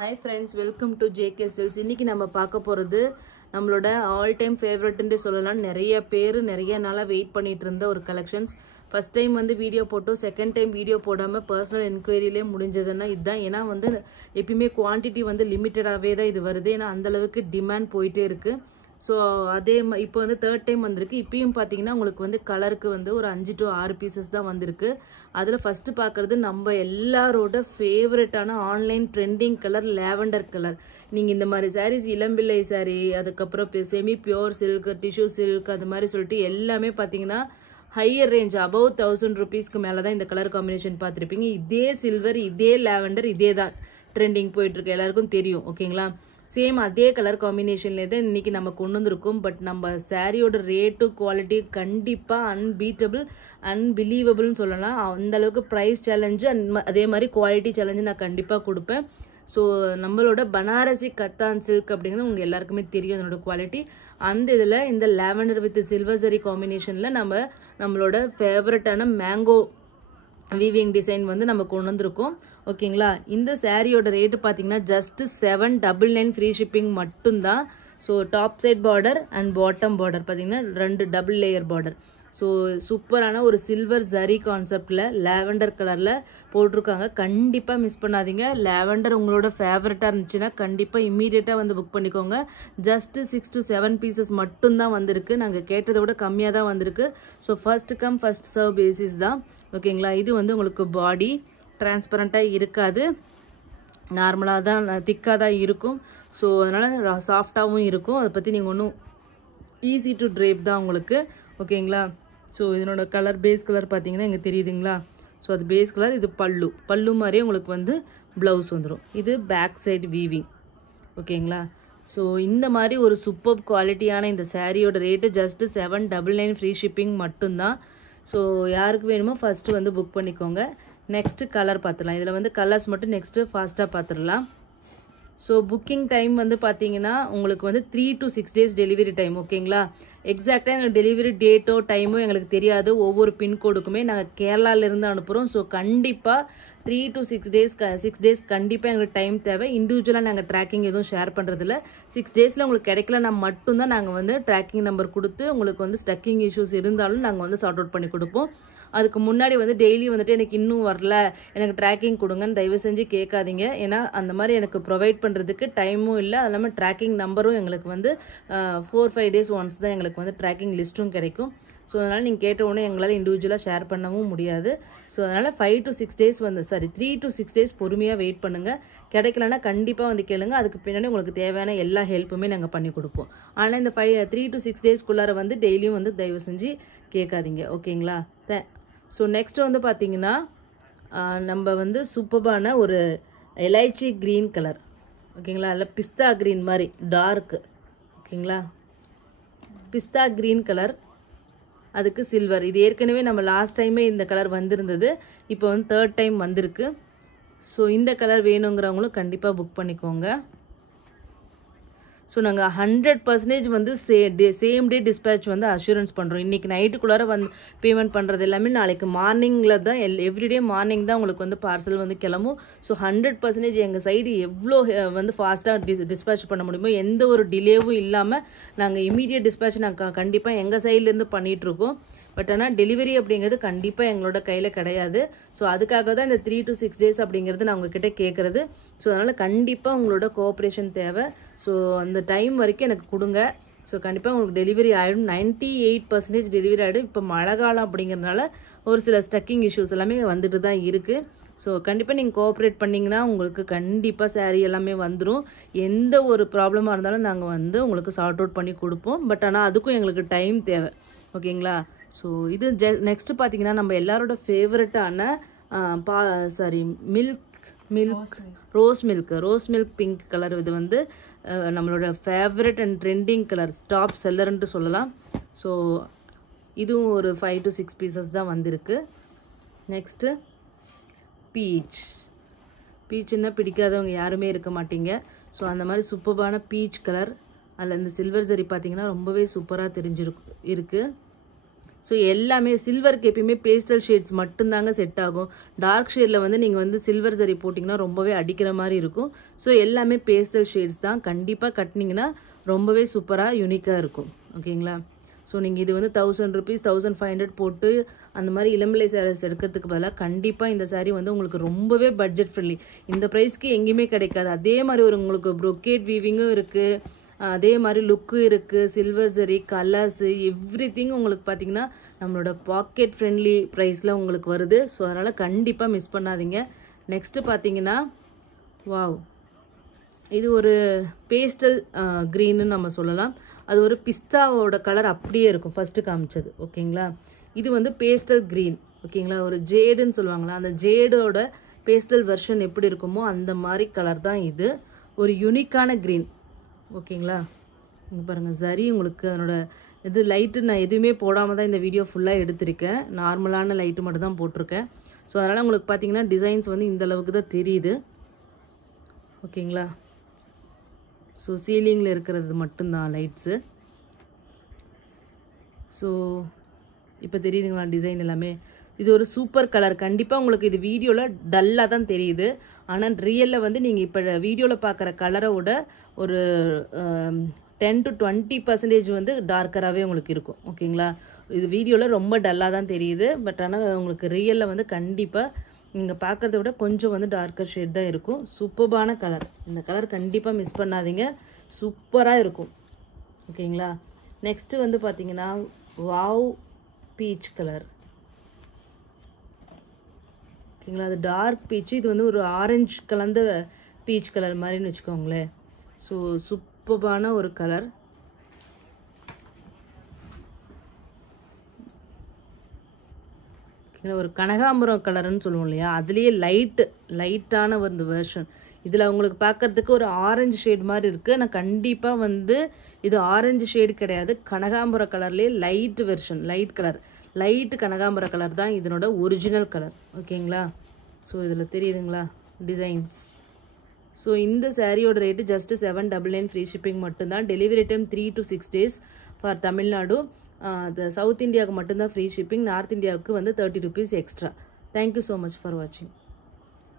Hi friends, welcome to JK Silks. இன்னைக்கு நம்ம பார்க்க போறது நம்மளோட ஆல் டைம் ஃபேவரட்னே சொல்லலாம். நிறைய பேர் நிறைய நாளா வெயிட் பண்ணிட்டு இருந்த ஒரு கலெக்ஷன்ஸ். ஃபர்ஸ்ட் டைம் வந்து வீடியோ போட்டோம், செகண்ட் டைம் வீடியோ போடாம பர்சனல் என்கொயரியிலே முடிஞ்சதுன்னா இதுதான். ஏன்னா வந்து எப்பயுமே குவான்டிட்டி வந்து லிமிட்டடாகவே தான் இது வருது. ஏன்னா அந்த அளவுக்கு டிமாண்ட் போயிட்டே இருக்கு. ஸோ அதே இப்போ வந்து தேர்ட் டைம் வந்திருக்கு. இப்பயும் பார்த்தீங்கன்னா உங்களுக்கு வந்து கலருக்கு வந்து ஒரு 5 to 6 பீசஸ் தான் வந்திருக்கு. அதில் ஃபஸ்ட்டு பார்க்குறது நம்ம எல்லாரோட ஃபேவரட்டான online trending colour lavender colour. நீங்கள் இந்த மாதிரி சாரீஸ் இளம்பிள்ளை சாரீ, அதுக்கப்புறம் semi pure silk, tissue silk, அது மாதிரி சொல்லிட்டு எல்லாமே பார்த்தீங்கன்னா ஹையர் ரேஞ்ச் அபவ் 1000 rupeesக்கு மேலே தான் இந்த கலர் காம்பினேஷன் பார்த்துருப்பீங்க. இதே சில்வர், இதே லாவெண்டர், இதே தான் ட்ரெண்டிங் போயிட்டுருக்கு, எல்லாருக்கும் தெரியும். ஓகேங்களா? சேம் அதே கலர் காம்பினேஷன்ல தான் இன்னைக்கு நம்ம கொண்டு வந்திருக்கோம். பட் நம்ம சாரியோட ரேட்டு குவாலிட்டி கண்டிப்பாக அன்பீட்டபிள், அன்பிலீவபிள்னு சொல்லலாம். அந்த அளவுக்கு ப்ரைஸ் சேலஞ்சு அதே மாதிரி குவாலிட்டி சேலஞ்சு நான் கண்டிப்பாக கொடுப்பேன். ஸோ நம்மளோட பனாரசி கத்தான் சில்க் அப்படிங்கிறது உங்களுக்கு எல்லாருக்குமே தெரியும் அதனோட குவாலிட்டி. அந்த இதில் இந்த லாவெண்டர் வித் சில்வர் ஜரி காம்பினேஷனில் நம்மளோட ஃபேவரட்டான மேங்கோ வீவிங் டிசைன் வந்து நம்ம கொண்டு வந்திருக்கோம். ஓகேங்களா? இந்த சாரியோட ரேட்டு பார்த்தீங்கன்னா ஜஸ்ட் 799 ஃப்ரீ ஷிப்பிங் மட்டும்தான். So top side border and bottom border பார்த்தீங்கன்னா 2 டபுள் லேயர் பார்டர். ஸோ சூப்பரான ஒரு சில்வர் ஜரி கான்செப்டில் லாவெண்டர் கலரில் போட்டிருக்காங்க. கண்டிப்பாக மிஸ் பண்ணாதீங்க. லாவெண்டர் உங்களோட ஃபேவரட்டாக இருந்துச்சுன்னா கண்டிப்பாக இம்மீடியட்டாக வந்து புக் பண்ணிக்கோங்க. ஜஸ்ட்டு 6 to 7 பீசஸ் மட்டும்தான் வந்திருக்கு. நாங்கள் கேட்டதை விட கம்மியாக தான் வந்திருக்கு. So first come first serve basis தான். ஓகேங்களா? இது வந்து உங்களுக்கு பாடி டிரான்ஸ்பரண்ட்டாக இருக்காது, நார்மலாக தான் திக்காக தான் இருக்கும். ஸோ அதனால் சாஃப்டாகவும் இருக்கும். அதை பற்றி நீங்கள் ஒன்றும் ஈஸி டு ட்ரேப் தான் உங்களுக்கு. ஓகேங்களா? ஸோ இதனோட கலர் பேஸ் கலர் பார்த்தீங்கன்னா இங்கே தெரியுதுங்களா? ஸோ அது பேஸ் கலர். இது பல்லு மாதிரியே உங்களுக்கு வந்து ப்ளவுஸ் வந்துடும். இது பேக் சைடு வீவிங். ஓகேங்களா? ஸோ இந்த மாதிரி ஒரு சூப்பர் குவாலிட்டியான இந்த சாரியோட ரேட்டு ஜஸ்ட் 799 ஃப்ரீ ஷிப்பிங் மட்டும்தான். ஸோ யாருக்கு வேணுமோ ஃபர்ஸ்ட் வந்து புக் பண்ணிக்கோங்க. நெக்ஸ்ட் கலர் பார்த்துடலாம். இதில் வந்து கலர்ஸ் மட்டும் நெக்ஸ்ட்டு ஃபாஸ்ட்டாக பார்த்துடலாம். ஸோ புக்கிங் டைம் வந்து பார்த்தீங்கன்னா உங்களுக்கு வந்து 3 to 6 days டெலிவரி டைம். ஓகேங்களா? எக்ஸாக்டாக எங்களுக்கு டெலிவரி டேட்டோ டைமோ எங்களுக்கு தெரியாது. ஒவ்வொரு பின்கோடுக்குமே நாங்கள் கேரளாவிலேருந்து அனுப்புகிறோம். ஸோ கண்டிப்பாக 3 to 6 days கண்டிப்பாக எங்களுக்கு டைம் தேவை. இண்டிவிஜுவலாக நாங்கள் ட்ராக்கிங் எதுவும் ஷேர் பண்ணுறதில்ல. 6 days உங்களுக்கு கிடைக்கலன்னா மட்டும்தான் நாங்கள் வந்து ட்ராக்கிங் நம்பர் கொடுத்து உங்களுக்கு வந்து ஸ்டக்கிங் இஷ்யூஸ் இருந்தாலும் நாங்கள் வந்து சார்ட் அவுட் பண்ணி கொடுப்போம். அதுக்கு முன்னாடி வந்து டெய்லி வந்துட்டு எனக்கு இன்னும் வரல, எனக்கு ட்ராக்கிங் கொடுங்கன்னு தயவு செஞ்சு கேட்காதீங்க. ஏன்னா அந்த மாதிரி எனக்கு ப்ரொவைட் பண்ணுறதுக்கு டைமும் இல்லை. அது இல்லாமல் ட்ராக்கிங் நம்பரும் எங்களுக்கு வந்து 4-5 days ஒன்ஸ் தான் எங்களுக்கு வந்து ட்ராக்கிங் லிஸ்ட்டும் கிடைக்கும். ஸோ அதனால் நீங்கள் கேட்ட உடனே எங்களால் இண்டிவிஜுவலாக ஷேர் பண்ணவும் முடியாது. ஸோ அதனால் 5 to 6 days வந்து 3 to 6 days பொறுமையாக வெயிட் பண்ணுங்கள். கிடைக்கலன்னா கண்டிப்பாக வந்து கேளுங்க. அதுக்கு பின்னாடி உங்களுக்கு தேவையான எல்லா ஹெல்ப்புமே நாங்கள் பண்ணி கொடுப்போம். ஆனால் இந்த 3 to 6 daysக்குள்ளார வந்து டெய்லியும் வந்து தயவு செஞ்சு கேட்காதீங்க. ஓகேங்களா? ஸோ நெக்ஸ்ட் வந்து பார்த்தீங்கன்னா நம்ம வந்து சூப்பரான ஒரு எலைச்சி க்ரீன் கலர். ஓகேங்களா? இல்லை பிஸ்தா க்ரீன் மாதிரி டார்க்கு. ஓகேங்களா? பிஸ்தா க்ரீன் கலர், அதுக்கு சில்வர். இது ஏற்கனவே நம்ம லாஸ்ட் டைமே இந்த கலர் வந்திருந்தது. இப்போ வந்து தேர்ட் டைம் வந்திருக்கு. ஸோ இந்த கலர் வேணுங்கிறவங்களும் கண்டிப்பாக புக் பண்ணிக்கோங்க. ஸோ நாங்கள் 100% வந்து சேம் டே டிஸ்பேச் வந்து அஷூரன்ஸ் பண்ணுறோம். இன்றைக்கி நைட்டுக்குள்ளார வந்து பேமெண்ட் பண்ணுறது எல்லாமே நாளைக்கு மார்னிங்கில் தான் எவ்ரிடே மார்னிங் தான் உங்களுக்கு வந்து பார்சல் வந்து கிளம்பும். ஸோ 100% எங்கள் சைடு எவ்வளோ வந்து ஃபாஸ்ட்டாக டிஸ்பேச் பண்ண முடியுமோ எந்த ஒரு டிலேவும் இல்லாமல் நாங்கள் இமீடியட் டிஸ்பேச் நாங்கள் கண்டிப்பாக எங்கள் சைட்லேருந்து பண்ணிகிட்ருக்கோம். பட் ஆனால் டெலிவரி அப்படிங்கிறது கண்டிப்பாக எங்களோட கையில் கிடையாது. ஸோ அதுக்காக தான் இந்த 3 to 6 days அப்படிங்கிறது நான் உங்ககிட்ட கேட்குறது. ஸோ அதனால் கண்டிப்பாக உங்களோட கோஆப்ரேஷன் தேவை. ஸோ அந்த டைம் வரைக்கும் எனக்கு கொடுங்க. ஸோ கண்டிப்பாக உங்களுக்கு டெலிவரி ஆகிடும். 98% டெலிவரி ஆகிடும். இப்போ மழை காலம் அப்படிங்கிறதுனால ஒரு சில ஸ்டக்கிங் இஷ்யூஸ் எல்லாமே வந்துட்டு தான் இருக்குது. ஸோ கண்டிப்பாக நீங்கள் கோஆப்ரேட் பண்ணிங்கன்னா உங்களுக்கு கண்டிப்பாக சாரீ எல்லாமே வந்துடும். எந்த ஒரு ப்ராப்ளமாக இருந்தாலும் நாங்கள் வந்து உங்களுக்கு சார்ட் அவுட் பண்ணி கொடுப்போம். பட் ஆனால் அதுக்கும் எங்களுக்கு டைம் தேவை. ஓகேங்களா? ஸோ இது நெக்ஸ்ட் பார்த்தீங்கன்னா நம்ம எல்லாரோட ஃபேவரட்டான ரோஸ் மில்க் பிங்க் கலர். இது வந்து நம்மளோட favourite and trending colour, top செல்லர்ன்ட்டு சொல்லலாம். ஸோ இதுவும் ஒரு 5 to 6 பீசஸ் தான் வந்திருக்கு. நெக்ஸ்ட்டு பீச்சுன்னா பிடிக்காதவங்க யாருமே இருக்க மாட்டீங்க. ஸோ அந்த மாதிரி சூப்பரான பீச் கலர். அதில் இந்த சில்வர் ஜரி பார்த்தீங்கன்னா ரொம்பவே சூப்பராக இருக்குது. ஸோ எல்லாமே சில்வருக்கு எப்பயுமே பேஸ்டல் ஷேட்ஸ் மட்டும்தாங்க செட் ஆகும். டார்க் ஷேடில் வந்து நீங்கள் வந்து சில்வர் சரி போட்டிங்கன்னா ரொம்பவே அடிக்கிற மாதிரி இருக்கும். ஸோ எல்லாமே பேஸ்டல் ஷேட்ஸ் தான். கண்டிப்பாக கட்டினீங்கன்னா ரொம்பவே சூப்பராக யூனிக்காக இருக்கும். ஓகேங்களா? ஸோ நீங்கள் இது வந்து 1000 rupees 1500 போட்டு அந்த மாதிரி இளம்பிள்ளை சாரீஸ் எடுக்கிறதுக்கு பதிலாக கண்டிப்பாக இந்த சாரீ வந்து உங்களுக்கு ரொம்பவே பட்ஜெட் ஃப்ரெண்ட்லி. இந்த ப்ரைஸ்க்கு எங்கேயுமே கிடைக்காது. அதே மாதிரி ஒரு உங்களுக்கு ப்ரொக்கேட் வீவிங்கும் இருக்குது, அதே மாதிரி லுக்கும் இருக்குது, சில்வர் சரி கலர்ஸு எவ்ரி திங் உங்களுக்கு பார்த்தீங்கன்னா நம்மளோட பாக்கெட் ஃப்ரெண்ட்லி ப்ரைஸில் உங்களுக்கு வருது. ஸோ அதனால் கண்டிப்பாக மிஸ் பண்ணாதீங்க. நெக்ஸ்ட்டு பார்த்தீங்கன்னா வாவ், இது ஒரு பேஸ்டல் க்ரீன்னு நம்ம சொல்லலாம். அது ஒரு பிஸ்தாவோட கலர் அப்படியே இருக்கும் ஃபர்ஸ்ட் காமிச்சது. ஓகேங்களா? இது வந்து பேஸ்டல் க்ரீன். ஓகேங்களா? ஒரு ஜேடுன்னு சொல்லுவாங்களா, அந்த ஜேடோட பேஸ்டல் வெர்ஷன் எப்படி இருக்குமோ அந்த மாதிரி கலர் தான் இது. ஒரு யூனிக்கான க்ரீன். ஓகேங்களா? இங்கே பாருங்கள், சரி உங்களுக்கு அதனோட இது லைட்டு நான் எதுவுமே போடாமல் தான் இந்த வீடியோ ஃபுல்லாக எடுத்திருக்கேன். நார்மலான லைட்டு மட்டும் தான் போட்டிருக்கேன். ஸோ அதனால் உங்களுக்கு பார்த்தீங்கன்னா டிசைன்ஸ் வந்து இந்த அளவுக்கு தான் தெரியுது. ஓகேங்களா? ஸோ சீலிங்கில் இருக்கிறது மட்டும்தான் லைட்ஸு. ஸோ இப்போ தெரியுதுங்களா டிசைன் எல்லாமே? இது ஒரு சூப்பர் கலர். கண்டிப்பாக உங்களுக்கு இது வீடியோவில் டல்லாக தான் தெரியுது. ஆனால் ரியலில் வந்து நீங்கள் இப்போ வீடியோவில் பார்க்குற கலரை விட ஒரு 10 to 20% வந்து டார்க்கராகவே உங்களுக்கு இருக்கும். ஓகேங்களா? இது வீடியோவில் ரொம்ப டல்லாக தான் தெரியுது. பட் ஆனால் உங்களுக்கு ரியலில் வந்து கண்டிப்பாக நீங்கள் பார்க்குறத விட கொஞ்சம் வந்து டார்க்கர் ஷேட் தான் இருக்கும். சூப்பர்பான கலர். இந்த கலர் கண்டிப்பாக மிஸ் பண்ணாதீங்க, சூப்பராக இருக்கும். ஓகேங்களா? நெக்ஸ்ட்டு வந்து பார்த்தீங்கன்னா வாவ் பீச் கலர். ஓகேங்களா? அது டார்க் பீச்சு, இது வந்து ஒரு ஆரஞ்சு கலந்த பீச் கலர் மாதிரின்னு வச்சுக்கோங்களேன். ஸோ சூப்பர்பான ஒரு கலர். ஒரு கனகாம்பரம் கலர்னு சொல்லுவோம் இல்லையா, அதுலேயே லைட்டான ஒரு வெர்ஷன். இதில் உங்களுக்கு பார்க்கறதுக்கு ஒரு ஆரஞ்சு ஷேட் மாதிரி இருக்குது. ஆனால் கண்டிப்பாக வந்து இது ஆரஞ்சு ஷேடு கிடையாது, கனகாம்பர கலர்லேயே light version, light colour, light கனகாம்பர கலர் தான் இதனோட ஒரிஜினல் கலர். ஓகேங்களா? ஸோ இதில் தெரியுதுங்களா டிசைன்ஸ்? ஸோ இந்த சாரியோட ரேட்டு ஜஸ்ட் 799 ஃப்ரீ ஷிப்பிங் மட்டும்தான். Delivery time 3 to 6 days for Tamil Nadu. South இந்தியாவுக்கு மட்டும்தான் ஃப்ரீ ஷிப்பிங். நார்த் இந்தியாவுக்கு வந்து 30 rupees extra. Thank you so much for வாட்சிங்.